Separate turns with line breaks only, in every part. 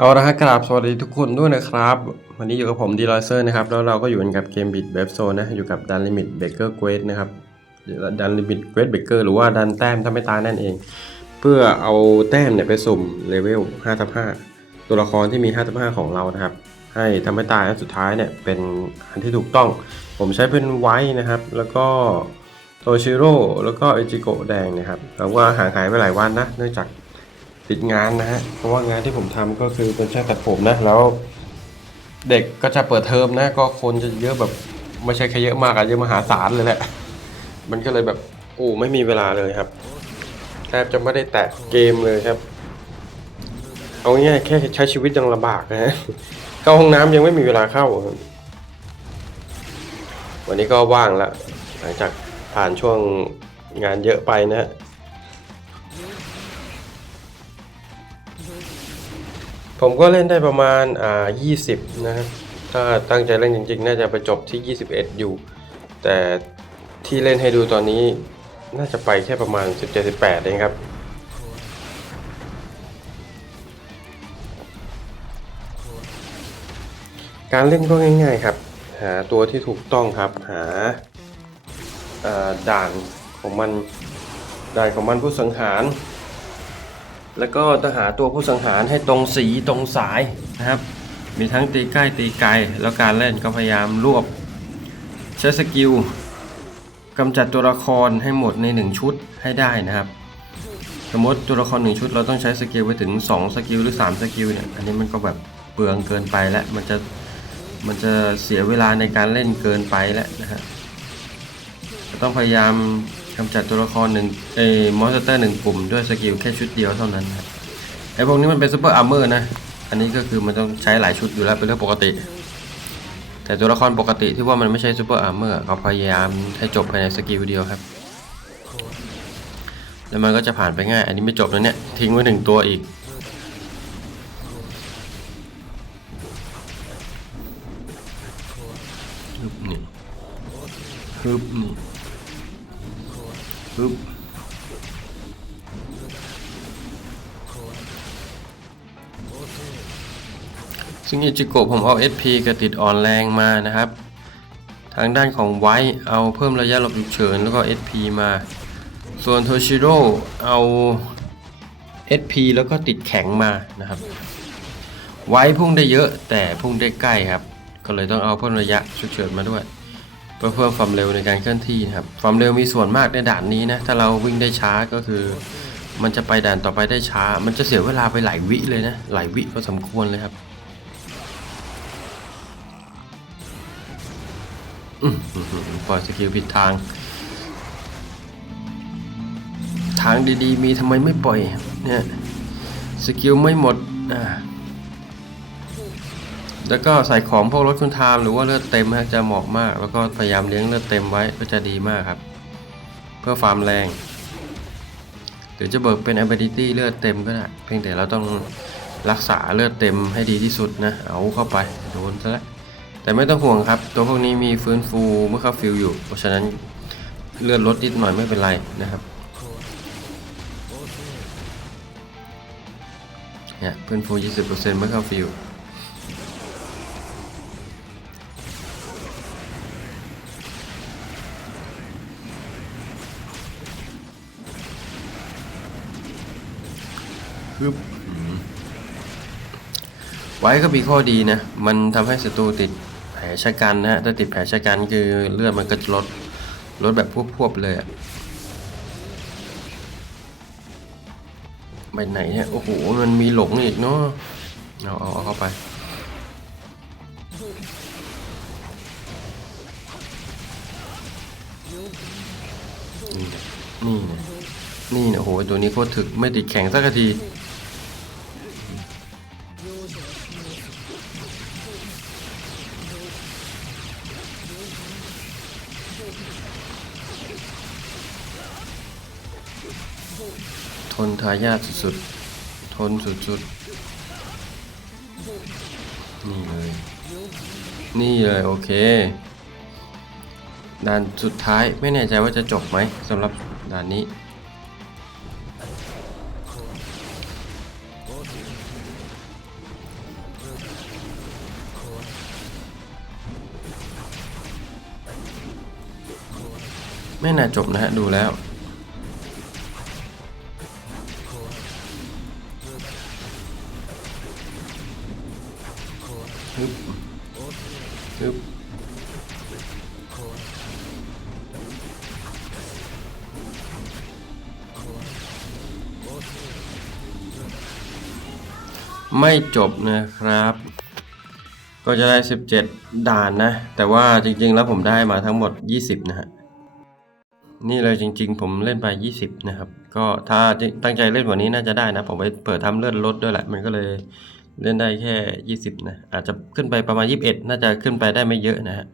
เอาละฮะกราบสวัสดีทุกคนด้วยนะครับ วันนี้อยู่กับผมดีลอยเซอร์นะครับ แล้วเราก็อยู่กันกับเกมบิดเว็บโซนนะ อยู่กับดันลิมิตเบเกอร์เกรดนะครับดันลิมิตเกรดเบเกอร์หรือว่าดันแต้มถ้าไม่ตายนั่นเอง เพื่อเอาแต้มเนี่ยไปสุ่มเลเวล5ทับ5ตัวละครที่มี5ทับ5ของเรานะครับ ให้ทำให้ตายอันสุดท้ายเนี่ยเป็นอันที่ถูกต้อง ผมใช้เป็นไว้นะครับ แล้วก็โทชิโร่แล้วก็เอจิโกะแดงนะครับแล้วว่าห่างหายไปหลายวันนะเนื่องจาก ติดงานนะฮะ เพราะว่างานที่ผมทำก็คือเป็นช่างตัดผมนะ แล้วเด็กก็จะเปิดเทอมนะ ก็คนจะเยอะแบบไม่ใช่แค่เยอะมากอะเยอะมหาศาลเลยแหละ มันก็เลยแบบโอ้ไม่มีเวลาเลยครับแทบจะไม่ได้แตะเกมเลยครับ เอาง่ายแค่ใช้ชีวิตยังลำบากนะฮะ เข้าห้องน้ำยังไม่มีเวลาเข้า วันนี้ก็ว่างละหลังจากผ่านช่วงงานเยอะไปนะฮะ ผมก็เล่นได้ประมาณอ่า20 นะครับ ถ้าตั้งใจเล่นจริงๆ น่าจะไปจบที่ 21 อยู่ แต่ที่เล่นให้ดูตอนนี้น่าจะไปแค่ประมาณ 17-18 เองครับการเล่นก็ง่ายๆครับ หาตัวที่ถูกต้องครับ หาอ่าด่านของมันด่านของมันผู้สังหาร แล้วก็ต้องหาตัวผู้สังหารให้ตรงสีตรงสายนะครับ มีทั้งตีใกล้ตีไกล แล้วการเล่นก็พยายามรวบ ใช้สกิลกำจัดตัวละครให้หมดใน 1 ชุดให้ได้นะครับ สมมติตัวละคร 1 ชุดเราต้องใช้สกิลไปถึง 2 สกิลหรือ 3 สกิลเนี่ย อันนี้มันก็แบบเปลืองเกินไปแล้วมันจะมันจะเสียเวลาในการเล่นเกินไปแล้วนะฮะต้องพยายาม กำจัดตัวละครหนึ่งเอมอนสเตอร์หนึ่งกลุ่มด้วยสกิลแค่ชุดเดียวเท่านั้นครับไอพวกนี้มันเป็นซูเปอร์อาร์เมอร์นะ อันนี้ก็คือมันต้องใช้หลายชุดอยู่แล้วเป็นเรื่องปกติ แต่ตัวละครปกติที่ว่ามันไม่ใช่ซูเปอร์อาร์เมอร์เขาพยายามให้จบภายในสกิลเดียวครับ แล้วมันก็จะผ่านไปง่าย อันนี้ไม่จบแล้วเนี่ยทิ้งไว้หนึ่งตัวอีกฮึบนี่ฮึบนี่ ฮึบซึ่งอิจิโกะผมเอา SP กับติดอ่อนแรงมานะครับ ทางด้านของไว้เอาเพิ่มระยะหลบฉุกเฉินแล้วก็ SP มา ส่วนโทชิโร่เอา SP แล้วก็ติดแข็งมานะครับ ไว้พุ่งได้เยอะแต่พุ่งได้ใกล้ครับ ก็เลยต้องเอาเพิ่มระยะฉุกเฉินมาด้วย เพื่อเพิ่มความเร็วในการเคลื่อนที่นะครับ ความเร็วมีส่วนมากในด่านนี้นะ ถ้าเราวิ่งได้ช้าก็คือ มันจะไปด่านต่อไปได้ช้า มันจะเสียเวลาไปหลายวิเลยนะ หลายวิพอสมควรเลยครับปล่อยสกิลผิดทาง ทางดีๆ มีทำไมไม่ปล่อยเนี่ยสกิลไม่หมดอ่า แล้วก็ใส่ของพวกรถคุณทามหรือว่าเลือดเต็มฮะจะเหมาะมาก แล้วก็พยายามเลี้ยงเลือดเต็มไว้ก็จะดีมากครับ เพื่อฟาร์มแรงหรือจะเบิกเป็น ability เลือดเต็มก็ได้ เพียงแต่เราต้องรักษาเลือดเต็มให้ดีที่สุดนะ เอาเข้าไปโดนซะแล้วแต่ไม่ต้องห่วงครับ ตัวพวกนี้มีฟื้นฟูเมื่อเข้าฟิลอยู่ เพราะฉะนั้นเลือดลดนิดหน่อยไม่เป็นไรนะครับเนี่ยฟื้นฟู 20%เมื่อเข้าฟิล ปึ๊บไว้ก็มีข้อดีนะ มันทำให้ศัตรูติดแผลชะกันนะฮะ ถ้าติดแผลชะกันคือเลือดมันก็จะลด ลดแบบพวบๆเลยอะไปไหนเนี่ย โอ้โห มันมีหลงอีกเนาะ เอาเอาเอาเข้าไป นี่นะนี่นะโอ้โห ตัวนี้โคตรถึก ไม่ติดแข็งสักที ทนทายาทสุดๆ ทนสุดๆ นี่เลย นี่เลยโอเคด่านสุดท้ายไม่แน่ใจว่าจะจบไหมสำหรับด่านนี้ ไม่น่าจบนะฮะ ดูแล้ว ฮึบฮึบไม่จบนะครับ ก็จะได้ 17 ด่านนะ แต่ว่าจริงๆแล้วผมได้มาทั้งหมด 20 นะฮะ นี่เลยจริง ๆ ผมเล่นไป 20 นะครับ ก็ถ้าตั้งใจเล่นกว่านี้น่าจะได้นะ ผมไปเปิดทำเลื่อนลดด้วยแหละ มันก็เลย เล่นได้แค่ 20 นะ อาจจะขึ้นไปประมาณ 21 น่าจะขึ้นไปได้ไม่เยอะนะฮะ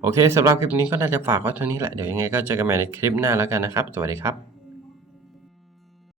โอเคสำหรับคลิปนี้ก็น่าจะฝากไว้เท่านี้แหละ เดี๋ยวยังไงก็เจอกันใหม่ในคลิปหน้าแล้วกันนะครับ สวัสดีครับ